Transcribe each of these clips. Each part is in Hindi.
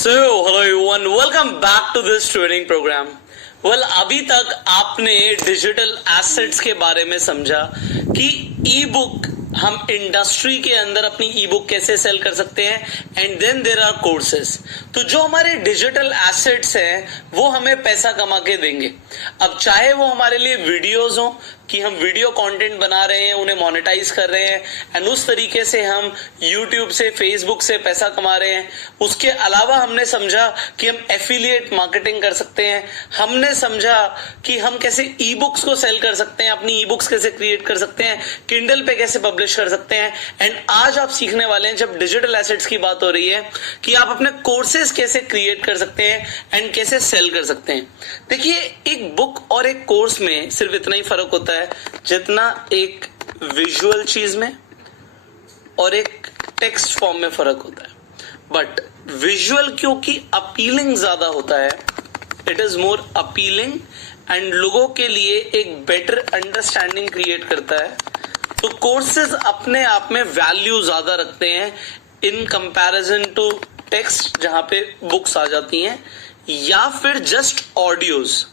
So, hello everyone, welcome back to this training program. Well, अभी तक आपने डिजिटल एसेट्स के बारे में समझा कि ई बुक हम इंडस्ट्री के अंदर अपनी ई बुक कैसे सेल कर सकते हैं and then there are courses. तो जो हमारे डिजिटल एसेट्स हैं वो हमें पैसा कमा के देंगे. अब चाहे वो हमारे लिए वीडियोज हो कि हम वीडियो कंटेंट बना रहे हैं, उन्हें मोनेटाइज कर रहे हैं एंड उस तरीके से हम यूट्यूब से, फेसबुक से पैसा कमा रहे हैं. उसके अलावा हमने समझा कि हम एफिलिएट मार्केटिंग कर सकते हैं. हमने समझा कि हम कैसे ई बुक्स को सेल कर सकते हैं, अपनी ई बुक्स कैसे क्रिएट कर सकते हैं, किंडल पे कैसे पब्लिश कर सकते हैं. एंड आज आप सीखने वाले हैं, जब डिजिटल एसेट्स की बात हो रही है, कि आप अपने कोर्सेज कैसे क्रिएट कर सकते हैं एंड कैसे सेल कर सकते हैं. देखिए, एक बुक और एक कोर्स में सिर्फ इतना ही फर्क होता है जितना एक विजुअल चीज में और एक टेक्स्ट फॉर्म में फर्क होता है. बट विजुअल क्योंकि अपीलिंग ज्यादा होता है, it is more appealing and लोगों के लिए एक बेटर अंडरस्टैंडिंग क्रिएट करता है. तो कोर्सेज अपने आप में वैल्यू ज्यादा रखते हैं इन कंपैरिजन टू टेक्स्ट, जहां पे बुक्स आ जाती हैं, या फिर जस्ट ऑडियोज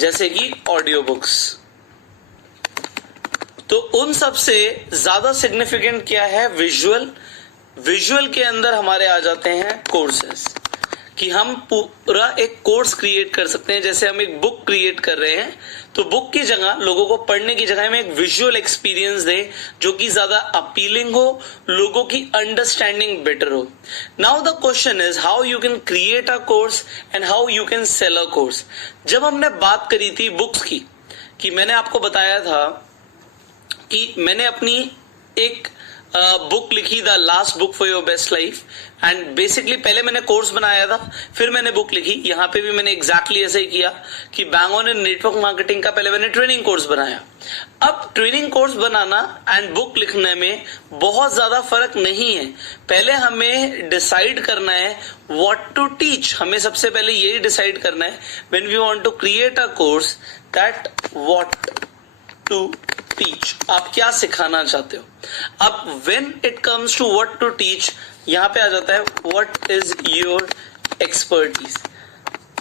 जैसे कि ऑडियो बुक्स. तो उन सब से ज्यादा सिग्निफिकेंट क्या है? विजुअल. विजुअल के अंदर हमारे आ जाते हैं कोर्सेस, कि हम पूरा एक कोर्स क्रिएट कर सकते हैं. जैसे हम एक बुक क्रिएट कर रहे हैं, तो बुक की जगह, लोगों को पढ़ने की जगह, हमें एक विजुअल एक्सपीरियंस दे जो कि ज्यादा अपीलिंग हो, लोगों की अंडरस्टैंडिंग बेटर हो. Now the question is how you can create a course and how you can sell a course. जब हमने बात करी थी बुक्स की, कि मैंने आपको बताया था कि मैंने अपनी एक बुक लिखी, the last book for your best life, and basically पहले मैंने कोर्स बनाया था, फिर मैंने बुक लिखी. यहां पे भी मैंने एग्जैक्टली ऐसे ही किया कि bang on in network marketing का पहले मैंने ट्रेनिंग कोर्स बनाया. अब training course banana and book लिखने में बहुत ज्यादा फर्क नहीं है. पहले हमें डिसाइड करना है व्हाट टू टीच. हमें सबसे पहले यही डिसाइड करना है when we want to create a course, that what to teach. आप क्या सिखाना चाहते हो. अब when it comes to what to teach, यहां पे आ जाता है व्हाट इज योर एक्सपर्टीज.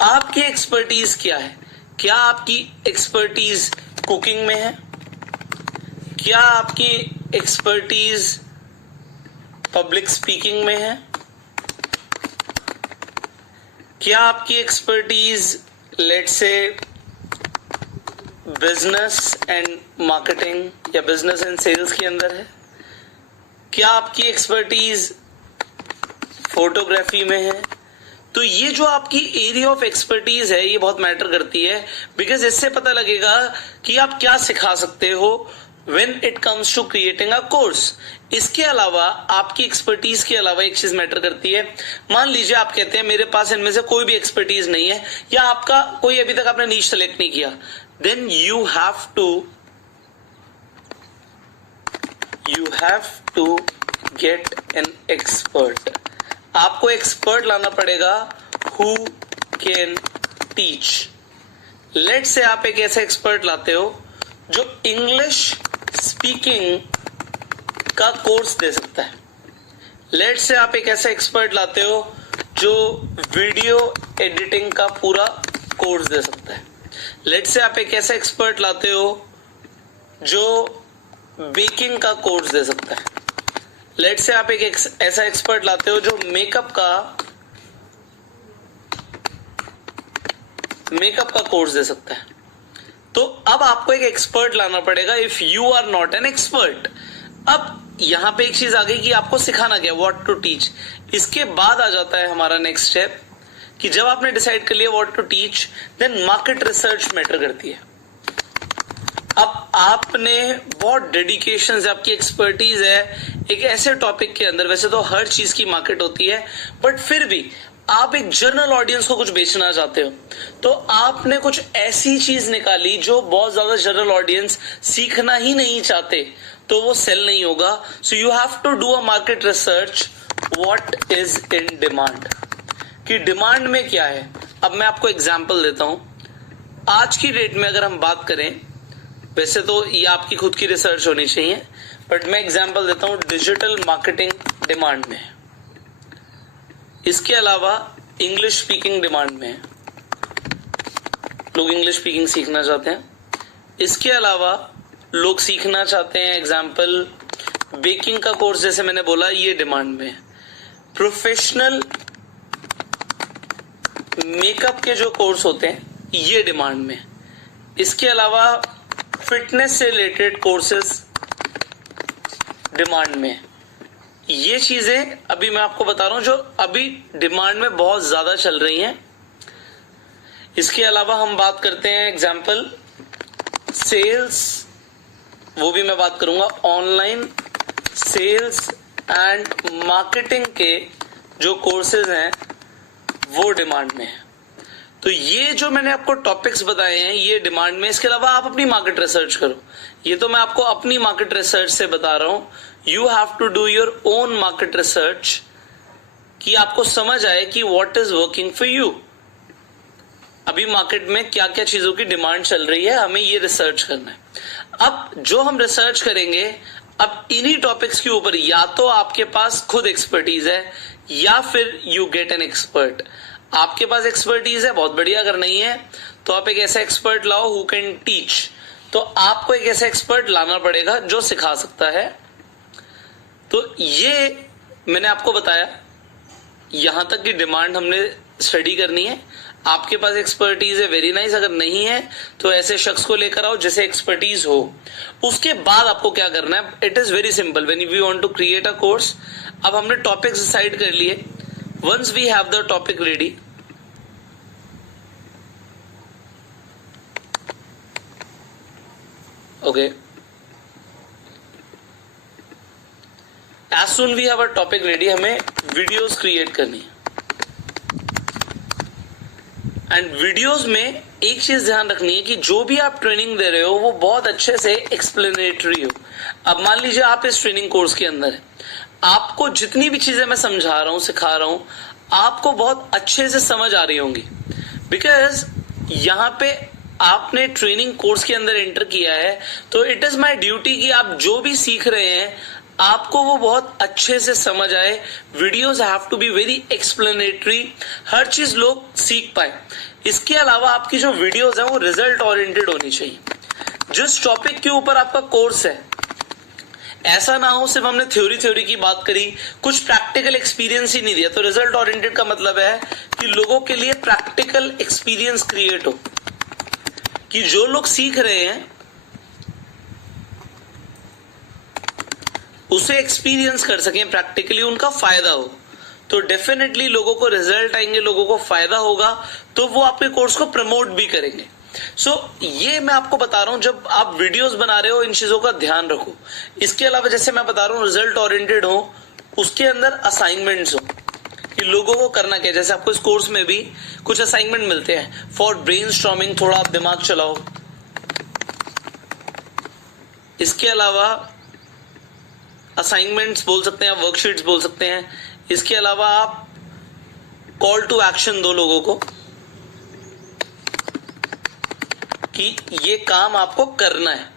आपकी एक्सपर्टीज क्या है? क्या आपकी एक्सपर्टीज कुकिंग में है? क्या आपकी एक्सपर्टीज पब्लिक स्पीकिंग में है? क्या आपकी expertise let's say business and marketing या बिजनेस एंड सेल्स के अंदर है? क्या आपकी एक्सपर्टीज फोटोग्राफी में है? तो ये जो आपकी एरिया ऑफ एक्सपर्टीज है, ये बहुत मैटर करती है, बिकॉज इससे पता लगेगा कि आप क्या सिखा सकते हो when it comes to creating a course. इसके अलावा आपकी एक्सपर्टीज के अलावा एक चीज मैटर करती है. मान लीजिए आप कहते हैं मेरे पास इनमें से कोई भी एक्सपर्टीज नहीं है, या आपका कोई अभी तक आपने नीश सेलेक्ट नहीं किया, then you have to get an expert. आपको एक्सपर्ट लाना पड़ेगा who can teach. Let's say आप एक ऐसा एक्सपर्ट लाते हो जो इंग्लिश स्पीकिंग का कोर्स दे सकता है. लेट्स से आप एक ऐसा एक्सपर्ट लाते हो जो वीडियो एडिटिंग का पूरा कोर्स दे सकता है. लेट्स से आप एक ऐसा एक्सपर्ट लाते हो जो बेकिंग का कोर्स दे सकता है. लेट्स से आप एक ऐसा एक्सपर्ट लाते हो जो मेकअप का कोर्स दे सकता है. तो अब आपको एक एक्सपर्ट लाना पड़ेगा if you are not an expert. अब यहां पे एक चीज आ गई कि आपको सिखाना क्या, व्हाट टू टीच. इसके बाद आ जाता है हमारा नेक्स्ट स्टेप, कि जब आपने डिसाइड कर लिया what to teach, then market research matter करती है. अब आपने बहुत डेडिकेशन से, आपकी एक्सपर्टीज है एक ऐसे टॉपिक के अंदर. वैसे तो हर चीज की मार्केट होती है, बट फिर भी आप एक जनरल ऑडियंस को कुछ बेचना चाहते हो, तो आपने कुछ ऐसी चीज निकाली जो बहुत ज्यादा जनरल ऑडियंस सीखना ही नहीं चाहते, तो वो सेल नहीं होगा. So you have to do a market research, what is in demand, कि डिमांड में क्या है. अब मैं आपको एग्जांपल देता हूं. आज की डेट में अगर हम बात करें, वैसे तो ये आपकी खुद की रिसर्च होनी चाहिए, बट मैं एग्जांपल देता हूं डिजिटल मार्केटिंग डिमांड में. इसके अलावा इंग्लिश स्पीकिंग डिमांड में है, लोग इंग्लिश स्पीकिंग सीखना चाहते हैं। इसके अलावा लोग सीखना चाहते हैं एग्जाम्पल बेकिंग का कोर्स, जैसे मैंने बोला, ये डिमांड में है। प्रोफेशनल मेकअप के जो कोर्स होते हैं ये डिमांड में है। इसके अलावा फिटनेस से रिलेटेड कोर्सेज डिमांड में है। ये चीजें अभी मैं आपको बता रहा हूं जो अभी डिमांड में बहुत ज्यादा चल रही हैं। इसके अलावा हम बात करते हैं एग्जाम्पल सेल्स, वो भी मैं बात करूंगा। ऑनलाइन सेल्स एंड मार्केटिंग के जो कोर्सेज हैं वो डिमांड में है। तो ये जो मैंने आपको टॉपिक्स बताए हैं ये डिमांड में। इसके अलावा आप अपनी मार्केट रिसर्च करो, ये तो मैं आपको अपनी मार्केट रिसर्च से बता रहा हूं। You have to do your own market research कि आपको समझ आए कि what is working for you. अभी मार्केट में क्या क्या चीजों की डिमांड चल रही है, हमें ये रिसर्च करना है। अब जो हम रिसर्च करेंगे, अब इन्हीं टॉपिक्स के ऊपर या तो आपके पास खुद एक्सपर्टीज है या फिर यू गेट एन एक्सपर्ट। आपके पास एक्सपर्टीज है, बहुत बढ़िया। अगर नहीं है तो आप एक ऐसा एक्सपर्ट लाओ हु कैन टीच। तो आपको एक ऐसा एक्सपर्ट लाना पड़ेगा जो सिखा सकता है। तो ये मैंने आपको बताया, यहां तक की डिमांड हमने स्टडी करनी है। आपके पास एक्सपर्टीज है, वेरी नाइस। अगर नहीं है तो ऐसे शख्स को लेकर आओ जिसे एक्सपर्टीज हो। उसके बाद आपको क्या करना है, it is very simple. When we want to create a course, अब हमने टॉपिक्स डिसाइड कर लिए। Once we have the topic ready, okay, as soon we have a topic ready, हमें वीडियोस क्रिएट करनी है। एंड वीडियोस में एक चीज ध्यान रखनी है कि जो भी आप ट्रेनिंग दे रहे हो वो बहुत अच्छे से एक्सप्लेनेटरी हो। अब मान लीजिए आप इस ट्रेनिंग कोर्स के अंदर है, आपको जितनी भी चीजें मैं समझा रहा हूं, सिखा रहा हूं, आपको बहुत अच्छे से समझ आ रही होंगी। बिकॉज यहां पे आपने ट्रेनिंग कोर्स के अंदर एंटर किया है, तो इट इज माई ड्यूटी कि आप जो भी सीख रहे हैं आपको वो बहुत अच्छे से समझ आए। Videos have to be very explanatory, हर चीज लोग सीख पाए। इसके अलावा आपकी जो वीडियोस है वो रिजल्ट ओरिएंटेड होनी चाहिए। जिस टॉपिक के ऊपर आपका कोर्स है, ऐसा ना हो सिर्फ हमने थ्योरी की बात करी, कुछ प्रैक्टिकल एक्सपीरियंस ही नहीं दिया। तो रिजल्ट ओरिएंटेड का मतलब है कि लोगों के लिए प्रैक्टिकल एक्सपीरियंस क्रिएट हो, कि जो लोग सीख रहे हैं उसे एक्सपीरियंस कर सकें, प्रैक्टिकली उनका फायदा हो। तो डेफिनेटली लोगों को रिजल्ट आएंगे, लोगों को फायदा होगा, तो वो आपके कोर्स को प्रमोट भी करेंगे। ये मैं आपको बता रहा हूं, जब आप वीडियोस बना रहे हो इन चीजों का ध्यान रखो। इसके अलावा जैसे मैं बता रहा हूं रिजल्ट ओरिएंटेड हो, उसके अंदर असाइनमेंट्स हो कि लोगों को करना क्या। जैसे आपको इस कोर्स में भी कुछ असाइनमेंट मिलते हैं फॉर ब्रेनस्टॉर्मिंग, थोड़ा आप दिमाग चलाओ। इसके अलावा असाइनमेंट्स बोल सकते हैं, वर्कशीट्स बोल सकते हैं। इसके अलावा आप कॉल टू एक्शन दो लोगों को कि ये काम आपको करना है।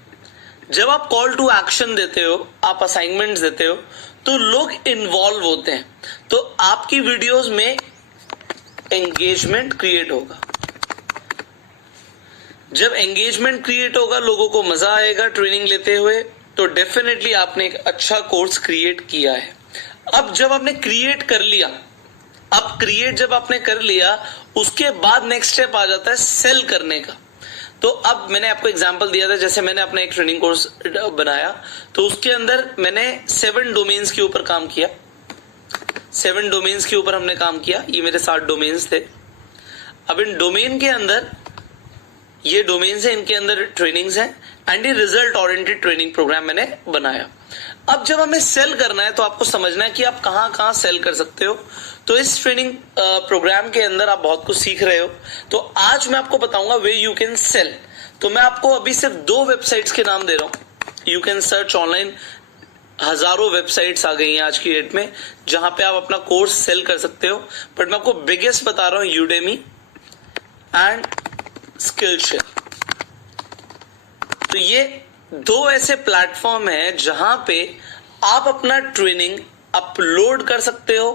जब आप कॉल टू एक्शन देते हो, आप असाइनमेंट्स देते हो, तो लोग इन्वॉल्व होते हैं, तो आपकी वीडियोस में एंगेजमेंट क्रिएट होगा। जब एंगेजमेंट क्रिएट होगा, लोगों को मजा आएगा ट्रेनिंग लेते हुए, तो डेफिनेटली आपने एक अच्छा कोर्स क्रिएट किया है। अब जब आपने क्रिएट कर लिया, अब क्रिएट जब आपने कर लिया, उसके बाद नेक्स्ट स्टेप आ जाता है सेल करने का। तो अब मैंने आपको एग्जांपल दिया था, जैसे मैंने अपना एक ट्रेनिंग कोर्स बनाया, तो उसके अंदर मैंने 7 डोमेन्स के ऊपर काम किया। 7 डोमेन्स के ऊपर हमने काम किया, ये मेरे 7 डोमेन्स थे। अब इन डोमेन के अंदर, ये डोमेन्स है, इनके अंदर ट्रेनिंग्स हैं, एंड ये रिजल्ट ओरिएंटेड ट्रेनिंग प्रोग्राम मैंने बनाया। अब जब हमें सेल करना है तो आपको समझना है कि आप कहां कहां सेल कर सकते हो। तो इस ट्रेनिंग प्रोग्राम के अंदर आप बहुत कुछ सीख रहे हो, तो आज मैं आपको बताऊंगा वे यू कैन सेल। तो मैं आपको अभी सिर्फ 2 वेबसाइट्स के नाम दे रहा हूं। यू कैन सर्च ऑनलाइन, हजारों वेबसाइट्स आ गई हैं आज की डेट में जहां पे आप अपना कोर्स सेल कर सकते हो, बट मैं आपको बिगेस्ट बता रहा हूं, यूडेमी एंड स्किलशेयर। तो ये 2 ऐसे प्लेटफॉर्म हैं जहां पे आप अपना ट्रेनिंग अपलोड कर सकते हो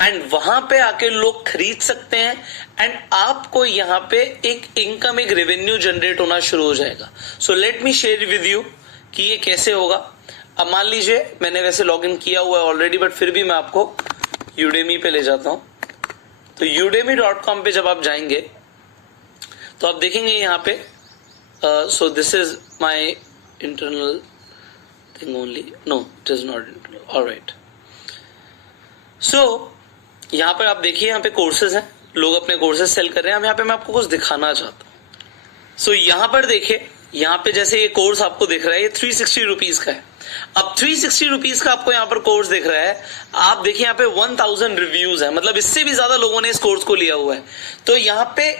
एंड वहां पे आके लोग खरीद सकते हैं एंड आपको यहाँ पे एक इनकम, एक रेवेन्यू जनरेट होना शुरू हो जाएगा. So let me share with you कि ये कैसे होगा. अब मान लीजिए मैंने वैसे लॉग इन किया हुआ है ऑलरेडी, बट फिर भी मैं आपको Udemy पे ले जाता हूं. तो udemy.com पे जब आप जाएंगे तो आप देखेंगे यहाँ पे so this is my internal thing only, no it is not internal, alright. So यहाँ पर आप देखिए, यहाँ पे कोर्सेज हैं, लोग अपने कोर्सेज सेल कर रहे हैं. यहाँ पे मैं आपको कुछ दिखाना चाहता हूँ. सो यहाँ पर देखिए, यहाँ पे जैसे ये कोर्स आपको दिख रहा है, ये 360 रुपीज का है. अब 360 रुपीज का आपको यहाँ पर कोर्स दिख रहा है. आप देखिए यहाँ पे 1000 रिव्यूज है, मतलब इससे भी ज्यादा लोगों ने इस कोर्स को लिया हुआ है. तो यहाँ पे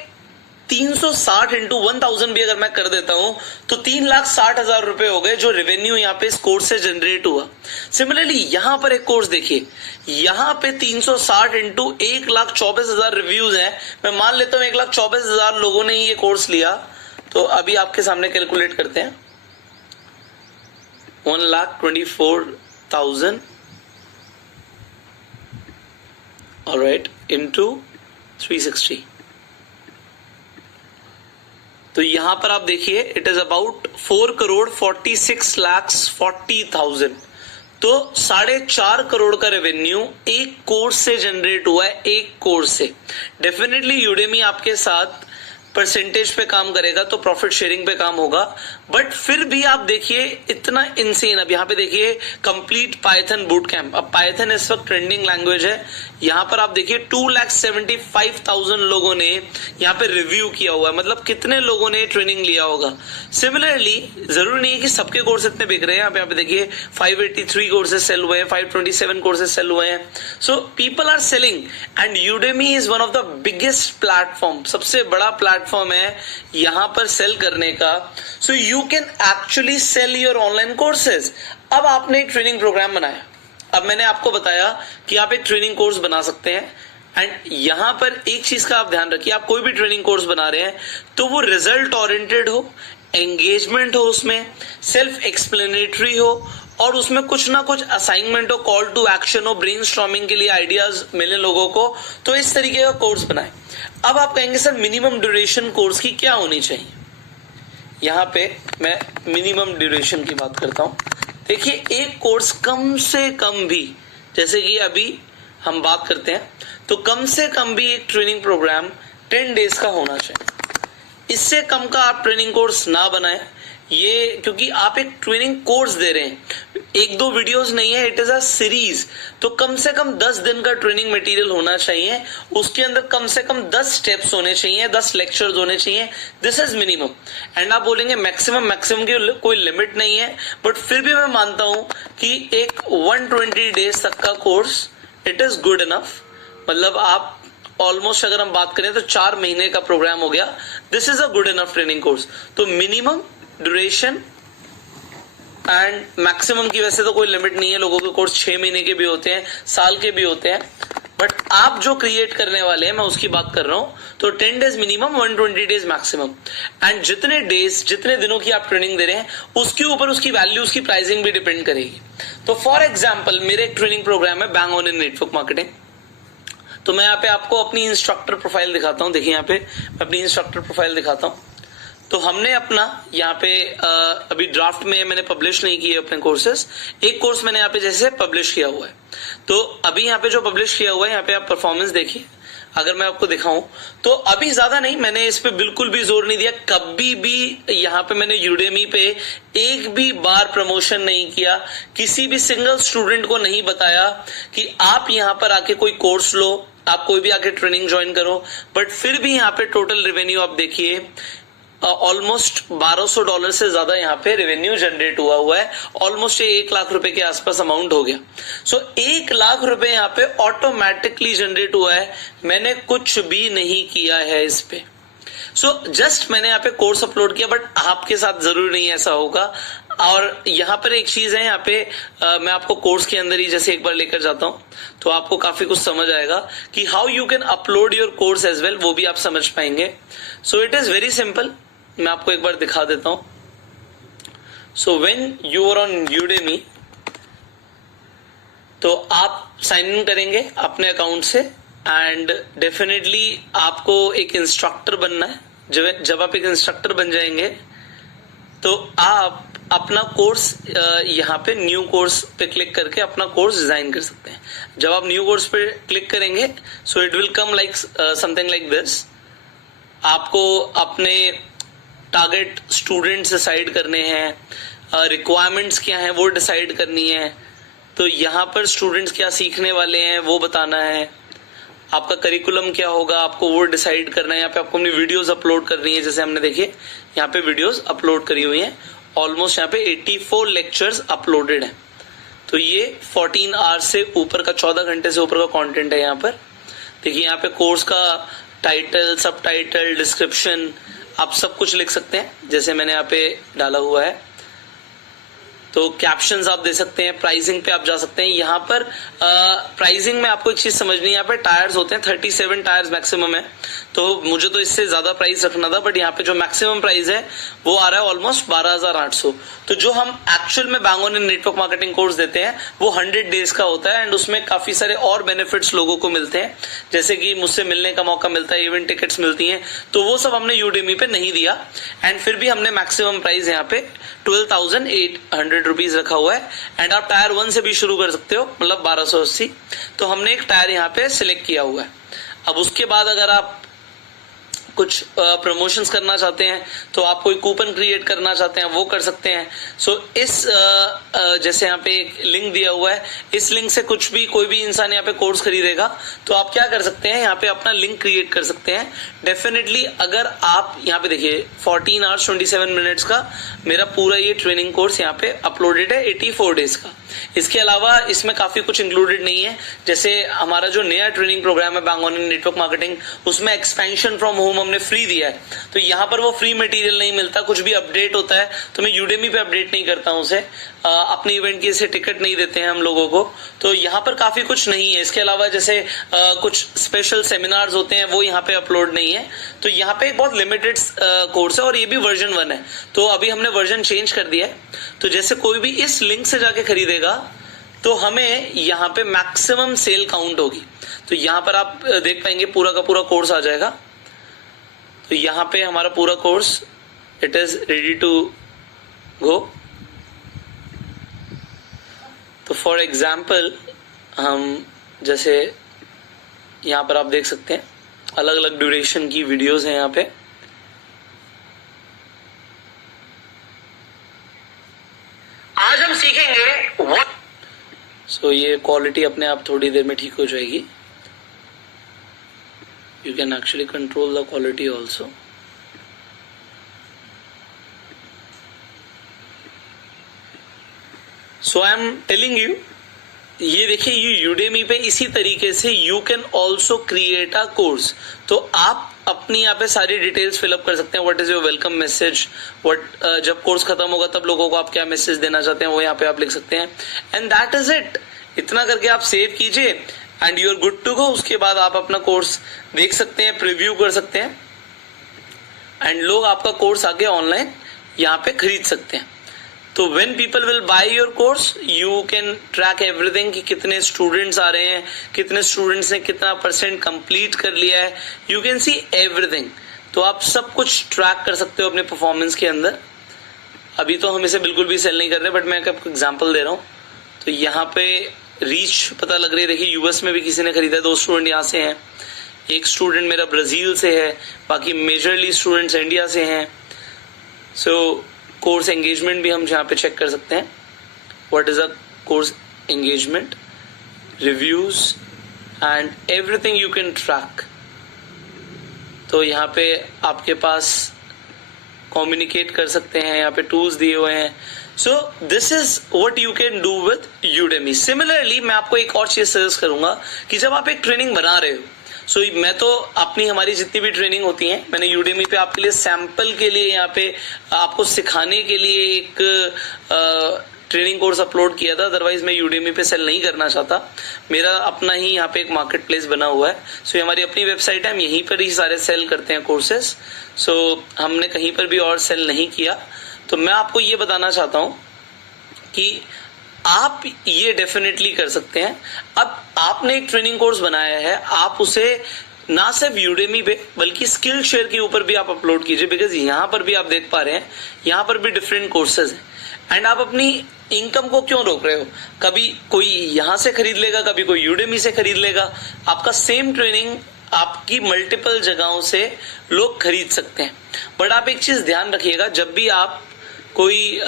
360 इंटू 1000 भी अगर मैं कर देता हूं तो 3,60,000 रुपए हो गए, जो रेवेन्यू यहाँ पे इस कोर्स से जनरेट हुआ. सिमिलरली यहाँ पर एक कोर्स देखिए, यहाँ पे 360 इंटू 1,24,000 रिव्यूज हैं. मैं मान लेता हूं 1,24,000 लोगों ने ये कोर्स लिया. तो अभी आपके सामने कैलकुलेट करते हैं. 1,24,000 ऑलराइट इंटू 360. तो यहां पर आप देखिए इट इज अबाउट 4,46,40,000. तो 4.5 करोड़ का रेवेन्यू एक कोर्स से जनरेट हुआ है, एक कोर्स से. डेफिनेटली यूडेमी आपके साथ परसेंटेज पे काम करेगा, तो प्रॉफिट शेयरिंग पे काम होगा. बट फिर भी आप देखिए इतना इंसेन. अब यहाँ पे देखिए कंप्लीट पाइथन बूट कैंप. अब पाइथन इस वक्त ट्रेंडिंग लैंग्वेज है. यहाँ पर आप देखिए 2,75,000 लोगों ने यहाँ पे रिव्यू किया हुआ है, मतलब कितने लोगों ने ट्रेनिंग लिया होगा. सिमिलरली जरूरी नहीं है कि सबके कोर्स इतने बिक रहे हैं. यहाँ पे देखिए 583 कोर्सेज सेल हुए हैं, 527 कोर्सेज सेल हुए हैं. So people are selling and Udemy is one of the biggest platform, सबसे बड़ा प्लेटफॉर्म है यहाँ पर सेल करने का. So you can actually sell your online courses. अब आपने एक ट्रेनिंग प्रोग्राम बनाया. अब मैंने आपको बताया कि आप एक ट्रेनिंग कोर्स बना सकते हैं. एंड यहां पर एक चीज का आप ध्यान रखिए, आप कोई भी ट्रेनिंग कोर्स बना रहे हैं तो वो रिजल्ट ओरिएंटेड हो, एंगेजमेंट हो, उसमें सेल्फ एक्सप्लेनेटरी हो, और उसमें कुछ ना कुछ असाइनमेंट हो, कॉल टू एक्शन हो, ब्रेनस्टॉर्मिंग के लिए आइडियाज मिले लोगों को. तो इस तरीके का कोर्स बनाए. अब आप कहेंगे सर मिनिमम ड्यूरेशन कोर्स की क्या होनी चाहिए. यहां पे मैं मिनिमम ड्यूरेशन की बात करता हूं. देखिए एक कोर्स कम से कम भी, जैसे कि अभी हम बात करते हैं, तो कम से कम भी एक ट्रेनिंग प्रोग्राम 10 डेज का होना चाहिए. इससे कम का आप ट्रेनिंग कोर्स ना बनाएं. ये क्योंकि आप एक ट्रेनिंग कोर्स दे रहे हैं, एक दो वीडियोस नहीं है, इट इज अ सीरीज. तो कम से कम 10 दिन का ट्रेनिंग मटेरियल होना चाहिए. उसके अंदर कम से कम 10 स्टेप्स होने चाहिए, 10 लेक्चर्स होने चाहिए. This is minimum. एंड आप बोलेंगे मैक्सिमम की कोई लिमिट नहीं है, बट फिर भी मैं मानता हूं कि एक 120 डेज तक का course it is good enough. मतलब आप ऑलमोस्ट अगर हम बात करें तो 4 महीने का प्रोग्राम हो गया. This is a good enough training course. तो मिनिमम, ड्यूरेशन एंड मैक्सिमम की वैसे तो कोई लिमिट नहीं है. लोगों के कोर्स 6 महीने के भी होते हैं, साल के भी होते हैं, बट आप जो क्रिएट करने वाले हैं मैं उसकी बात कर रहा हूं. तो 10 days minimum, 120 days maximum. And जितने डेज, जितने दिनों की आप ट्रेनिंग दे रहे हैं उसके ऊपर उसकी वैल्यू, उसकी प्राइसिंग भी डिपेंड करेगी. तो फॉर एग्जाम्पल मेरे एक ट्रेनिंग प्रोग्राम है bang on in network marketing. तो मैं यहाँ पे आपको अपनी इंस्ट्रक्टर प्रोफाइल दिखाता हूँ. देखिए यहाँ पे मैं अपनी इंस्ट्रक्टर प्रोफाइल दिखाता हूँ. तो हमने अपना यहाँ पे अभी ड्राफ्ट में मैंने पब्लिश नहीं किए अपने कोर्सेज. एक कोर्स मैंने यहाँ पे जैसे पब्लिश किया हुआ है. तो अभी यहाँ पे जो पब्लिश किया हुआ है, यहाँ पे आप परफॉर्मेंस देखिए. अगर मैं आपको दिखाऊं तो अभी ज्यादा नहीं, मैंने इस पे बिल्कुल भी जोर नहीं दिया. कभी भी यहाँ पे मैंने यूडेमी पे एक भी बार प्रमोशन नहीं किया. किसी भी सिंगल स्टूडेंट को नहीं बताया कि आप यहाँ पर आके कोई कोर्स लो, आप कोई भी आके ट्रेनिंग ज्वाइन करो. बट फिर भी यहाँ पे टोटल रेवेन्यू आप देखिए ऑलमोस्ट $1,200 से ज्यादा यहाँ पे रेवेन्यू जनरेट हुआ है. ऑलमोस्ट 1 लाख रुपए के आसपास अमाउंट हो गया. सो 1 लाख रुपए यहाँ पे ऑटोमेटिकली जनरेट हुआ है. मैंने कुछ भी नहीं किया है इस पे. सो जस्ट मैंने यहाँ पे कोर्स अपलोड किया. बट आपके साथ जरूरी नहीं ऐसा होगा. और यहाँ पर एक चीज है, यहाँ पे मैं आपको कोर्स के अंदर ही जैसे एक बार लेकर जाता हूँ तो आपको काफी कुछ समझ आएगा कि how you can upload your course as well, वो भी आप समझ पाएंगे. So it is very simple. मैं आपको एक बार दिखा देता हूं. So when you are on Udemy, तो आप साइन इन करेंगे अपने अकाउंट से एंड डेफिनेटली आपको एक इंस्ट्रक्टर बनना है। जब आप एक इंस्ट्रक्टर बन जाएंगे तो आप अपना कोर्स यहाँ पे न्यू कोर्स पे क्लिक करके अपना कोर्स डिजाइन कर सकते हैं। जब आप न्यू कोर्स पे क्लिक करेंगे so it will come like something like this. आपको अपने टारगेट स्टूडेंट्स डिसाइड करने हैं, रिक्वायरमेंट्स क्या है वो डिसाइड करनी है। तो यहाँ पर स्टूडेंट्स क्या सीखने वाले हैं वो बताना है, आपका करिकुलम क्या होगा आपको वो डिसाइड करना है। यहाँ पे आपको अपनी वीडियोस अपलोड करनी है, जैसे हमने देखिए यहाँ पे वीडियोस अपलोड करी हुई हैं। ऑलमोस्ट यहाँ पे 84 लेक्चर्स अपलोडेड हैं। तो ये 14 आवर्स से ऊपर का, 14 घंटे से ऊपर का कंटेंट है। यहाँ पर देखिए यहाँ पे कोर्स का टाइटल, सब टाइटल, डिस्क्रिप्शन आप सब कुछ लिख सकते हैं जैसे मैंने यहाँ पे डाला हुआ है। तो कैप्शंस आप दे सकते हैं, प्राइसिंग पे आप जा सकते हैं। यहाँ पर प्राइसिंग में आपको एक चीज समझनी है, यहाँ पे टायर्स होते हैं 37 टायर्स मैक्सिमम है। तो मुझे तो इससे ज्यादा प्राइस रखना था, बट यहाँ पे जो मैक्सिमम प्राइस है वो आ रहा है ऑलमोस्ट 12,800। तो जो हम एक्चुअल में बैंगलोर नेटवर्क मार्केटिंग कोर्स देते हैं वो 100 डेज का होता है एंड उसमें काफी सारे और बेनिफिट्स लोगों को मिलते हैं, जैसे कि मुझसे मिलने का मौका मिलता है, इवेंट टिकट्स मिलती हैं। तो वो सब हमने यूडेमी पे नहीं दिया एंड फिर भी हमने मैक्सिमम प्राइस यहाँ पे 12,800 रुपीज रखा हुआ है। एंड आप टायर 1 से भी शुरू कर सकते हो, मतलब 1280। तो हमने एक टायर यहाँ पे सिलेक्ट किया हुआ है। अब उसके बाद अगर आप कुछ प्रमोशंस करना चाहते हैं तो आप कोई कूपन क्रिएट करना चाहते हैं वो कर सकते हैं। सो इस जैसे यहाँ पे एक लिंक दिया हुआ है, इस लिंक से कुछ भी कोई भी इंसान यहाँ पे कोर्स खरीदेगा तो आप क्या कर सकते हैं, यहाँ पे अपना लिंक क्रिएट कर सकते हैं। डेफिनेटली अगर आप यहाँ पे देखिए 14 आवर्स 27 मिनट्स का मेरा पूरा ये ट्रेनिंग कोर्स यहाँ पे अपलोडेड है 84 डेज का। इसके अलावा इसमें काफी कुछ इंक्लूडेड नहीं है, जैसे हमारा जो नया ट्रेनिंग प्रोग्राम है बैंगलोर नेटवर्क मार्केटिंग, उसमें एक्सपेंशन फ्रॉम होम हमने फ्री दिया है। तो यहाँ पर वो फ्री मटेरियल नहीं मिलता, कुछ भी अपडेट होता है तो मैं यूडेमी पे अपडेट नहीं करता हूँ उसे, अपने इवेंट की से टिकट नहीं देते हैं हम लोगों को। तो यहाँ पर काफी कुछ नहीं है। इसके अलावा जैसे कुछ स्पेशल सेमिनार्स होते हैं वो यहाँ पे अपलोड नहीं है। तो यहाँ पे एक बहुत लिमिटेड कोर्स है और ये भी वर्जन 1 है। तो अभी हमने वर्जन चेंज कर दिया है। तो जैसे कोई भी इस लिंक से जाके खरीदेगा तो हमें यहाँ पे मैक्सिमम सेल काउंट होगी। तो यहाँ पर आप देख पाएंगे पूरा का पूरा कोर्स आ जाएगा। तो यहाँ पे हमारा पूरा course it is ready to go. तो फॉर एग्जाम्पल हम जैसे यहाँ पर आप देख सकते हैं अलग अलग ड्यूरेशन की वीडियोस हैं यहाँ पे। आज हम सीखेंगे सो ये क्वालिटी अपने आप थोड़ी देर में ठीक हो जाएगी। You can actually control the quality also. So I am telling you, ये देखिए ये यूडेमी पे इसी तरीके से you can also create a course. तो आप अपनी यहाँ पे सारी डिटेल्स फिलअप कर सकते हैं। What is your welcome message, जब कोर्स खत्म होगा तब लोगों को आप क्या मैसेज देना चाहते हैं वो यहाँ पे आप लिख सकते हैं। And that is it. इतना करके आप सेव कीजिए and you are good to go. उसके बाद आप अपना कोर्स देख सकते हैं, प्रीव्यू कर सकते हैं एंड लोग आपका कोर्स आके ऑनलाइन यहाँ पे खरीद सकते हैं। तो when people will by your course you can track everything कि कितने स्टूडेंट्स आ रहे हैं, कितने स्टूडेंट्स ने कितना % कंप्लीट कर लिया है, यू कैन सी एवरीथिंग। तो आप सब कुछ ट्रैक कर सकते हो अपने परफॉर्मेंस के अंदर। अभी तो हम इसे बिल्कुल भी सेल नहीं कर रहे, बट मैं आपको एग्जाम्पल दे रहा हूँ। तो यहाँ पे रीच पता लग रही है। देखिए यूएस में भी किसी ने खरीदा है, 2 स्टूडेंट यहाँ से हैं, एक स्टूडेंट मेरा ब्राजील से है, बाकी मेजरली स्टूडेंट्स इंडिया से हैं। सो कोर्स एंगेजमेंट भी हम यहाँ पे चेक कर सकते हैं। What is a course engagement, reviews and everything you can track. तो यहाँ पे आपके पास कम्युनिकेट कर सकते हैं, यहाँ पे टूल्स दिए हुए हैं। सो this is what you can do with Udemy. Similarly मैं आपको एक और चीज सजेस्ट करूंगा कि जब आप एक ट्रेनिंग बना रहे हो, सो मैं तो अपनी हमारी जितनी भी ट्रेनिंग होती है मैंने यूडेमी पे आपके लिए सैंपल के लिए यहाँ पे आपको सिखाने के लिए एक ट्रेनिंग कोर्स अपलोड किया था। अदरवाइज मैं यूडेमी पे सेल नहीं करना चाहता। मेरा अपना ही यहाँ पे एक मार्केट प्लेस बना हुआ है। सो हमारी अपनी वेबसाइट है, हम यहीं पर ही सारे सेल करते हैं कोर्सेस। सो हमने कहीं पर भी और सेल नहीं किया। तो मैं आपको ये बताना चाहता हूँ कि आप ये डेफिनेटली कर सकते हैं। अब आपने एक ट्रेनिंग कोर्स बनाया है, आप उसे ना सिर्फ यूडेमी पे बल्कि स्किल शेयर के ऊपर भी आप अपलोड कीजिए, बिकॉज यहां पर भी आप देख पा रहे हैं यहां पर भी डिफरेंट कोर्सेज हैं। एंड आप अपनी इनकम को क्यों रोक रहे हो? कभी कोई यहां से खरीद लेगा, कभी कोई यूडेमी से खरीद लेगा, आपका सेम ट्रेनिंग आपकी मल्टीपल जगहों से लोग खरीद सकते हैं। बट आप एक चीज ध्यान रखिएगा, जब भी आप कोई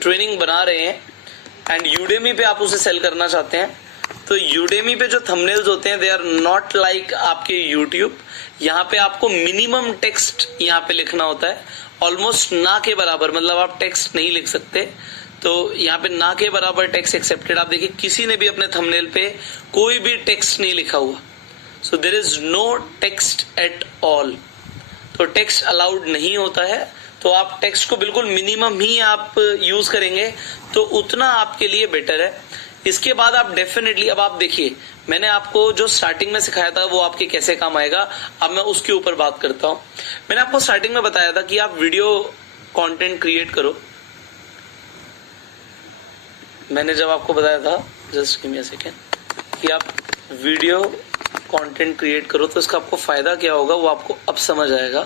ट्रेनिंग बना रहे हैं एंड यूडेमी पे आप उसे सेल करना चाहते हैं, तो यूडेमी पे जो थंबनेल्स होते हैं दे आर नॉट लाइक आपके यूट्यूब। यहाँ पे आपको मिनिमम टेक्स्ट यहाँ पे लिखना होता है, ऑलमोस्ट ना के बराबर, मतलब आप टेक्स्ट नहीं लिख सकते। तो यहाँ पे ना के बराबर टेक्स्ट एक्सेप्टेड। आप देखिए किसी ने भी अपने थंबनेल पे कोई भी टेक्स्ट नहीं लिखा हुआ, so there is no text at all. तो टेक्स्ट अलाउड नहीं होता है, तो आप टेक्स्ट को बिल्कुल मिनिमम ही आप यूज करेंगे तो उतना आपके लिए बेटर है। इसके बाद आप डेफिनेटली, अब आप देखिए मैंने आपको जो स्टार्टिंग में सिखाया था वो आपके कैसे काम आएगा, अब मैं उसके ऊपर बात करता हूं। मैंने आपको स्टार्टिंग में बताया था कि आप वीडियो कंटेंट क्रिएट करो। मैंने जब आपको बताया था, just give me a second, कि आप वीडियो कंटेंट क्रिएट करो तो इसका आपको फायदा क्या होगा वो आपको अब समझ आएगा।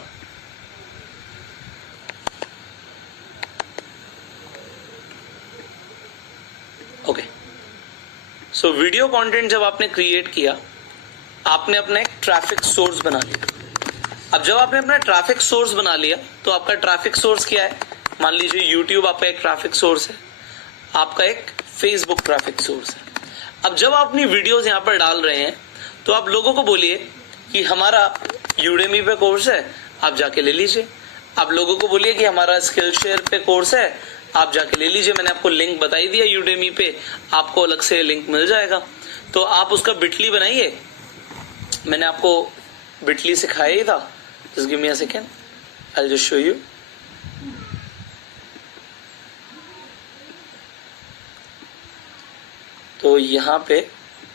ओके, सो वीडियो कंटेंट जब आपने क्रिएट किया, आपने अपना एक ट्रैफिक सोर्स बना लिया। अब जब आपने अपना ट्रैफिक सोर्स बना लिया तो आपका ट्रैफिक सोर्स क्या है? मान लीजिए यूट्यूब आपका एक ट्रैफिक सोर्स है, आपका एक फेसबुक ट्रैफिक सोर्स है। अब जब आप अपनी वीडियोस यहां पर डाल रहे हैं तो आप लोगों को बोलिए कि हमारा यूडेमी पे कोर्स है, आप जाके ले लीजिए। आप लोगों को बोलिए कि हमारा स्किल शेयर पे कोर्स है, आप जाके ले लीजिए। मैंने आपको लिंक बताई दिया यूडेमी पे, आपको अलग से लिंक मिल जाएगा। तो आप उसका बिटली बनाइए, मैंने आपको बिटली सिखाया ही था। Just give me a second, I will just show you. तो यहाँ पे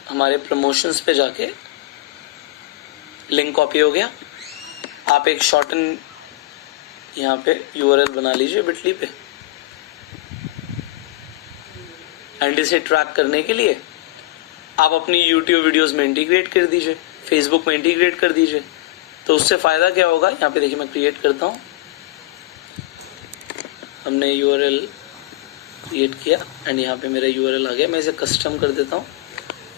हमारे प्रमोशंस पे जाके लिंक कॉपी हो गया। आप एक शॉर्टन यहाँ पे यूआरएल बना लीजिए बिटली पे, एंड इसे ट्रैक करने के लिए आप अपनी यूट्यूब वीडियोस में इंटीग्रेट कर दीजिए, फेसबुक में इंटीग्रेट कर दीजिए। तो उससे फायदा क्या होगा, यहाँ पे देखिए मैं क्रिएट करता हूँ। हमने यूआरएल क्रिएट किया एंड यहाँ पे मेरा यूआरएल आ गया। मैं इसे कस्टम कर देता हूँ,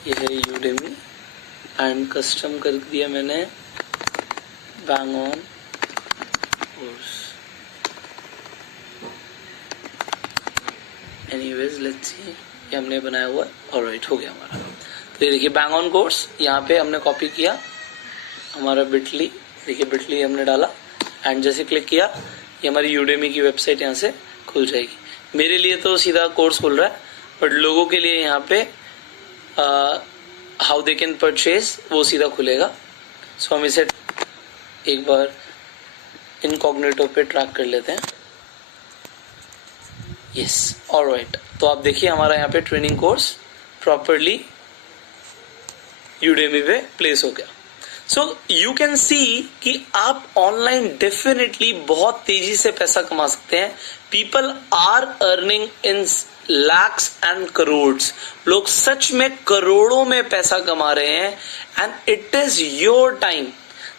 ये है यूडेमी एंड कस्टम कर दिया मैंने bang on course. Anyways let's see, ये हमने बनाया हुआ है। ऑलराइट, हो गया हमारा। तो ये देखिए बैंग ऑन कोर्स, यहाँ पे हमने कॉपी किया हमारा बिटली, देखिए बिटली हमने डाला एंड जैसे क्लिक किया ये हमारी यूडेमी की वेबसाइट यहाँ से खुल जाएगी। मेरे लिए तो सीधा कोर्स खुल रहा है, बट लोगों के लिए यहाँ पे हाउ दे कैन परचेज वो सीधा खुलेगा। सो हम इसे एक बार इनकॉग्निटो पे ट्रैक कर लेते हैं। Yes, alright. तो आप देखिए हमारा यहाँ पे ट्रेनिंग कोर्स प्रॉपरली यूडेमी पे प्लेस हो गया। सो यू कैन सी कि आप ऑनलाइन डेफिनेटली बहुत तेजी से पैसा कमा सकते हैं। People are earning in lakhs and crores. लोग सच में करोड़ों में पैसा कमा रहे हैं and it is your time.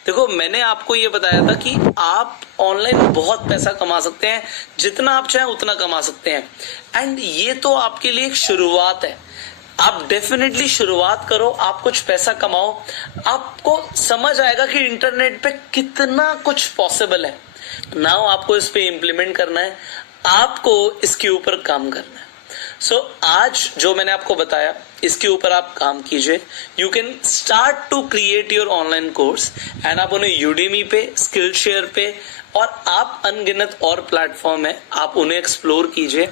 देखो मैंने आपको ये बताया था कि आप ऑनलाइन बहुत पैसा कमा सकते हैं, जितना आप चाहें उतना कमा सकते हैं। एंड ये तो आपके लिए एक शुरुआत है। आप डेफिनेटली शुरुआत करो, आप कुछ पैसा कमाओ, आपको समझ आएगा कि इंटरनेट पे कितना कुछ पॉसिबल है। नाउ आपको इस पे इम्प्लीमेंट करना है, आपको इसके ऊपर काम करना है। सो आज जो मैंने आपको बताया इसके ऊपर आप काम कीजिए। You can start to create your online course and आप उन्हें यूडेमी पे, स्किल शेयर पे और आप अनगिनत और प्लेटफॉर्म है, आप उन्हें एक्सप्लोर कीजिए।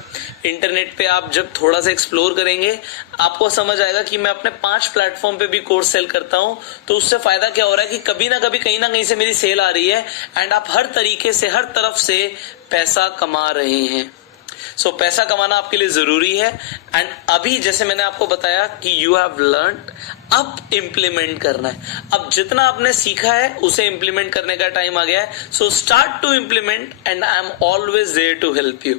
इंटरनेट पे आप जब थोड़ा सा एक्सप्लोर करेंगे आपको समझ आएगा कि मैं अपने 5 प्लेटफॉर्म पे भी कोर्स सेल करता हूं, तो उससे फायदा क्या हो रहा है कि कभी ना कभी कहीं ना कहीं से मेरी सेल आ रही है एंड आप हर तरीके से, हर तरफ से पैसा कमा रहे हैं। सो पैसा कमाना आपके लिए जरूरी है। एंड अभी जैसे मैंने आपको बताया कि यू हैव लर्नड, अब इम्प्लीमेंट करना है। अब जितना आपने सीखा है उसे इम्प्लीमेंट करने का टाइम आ गया है। So start to implement and I am always there to help you.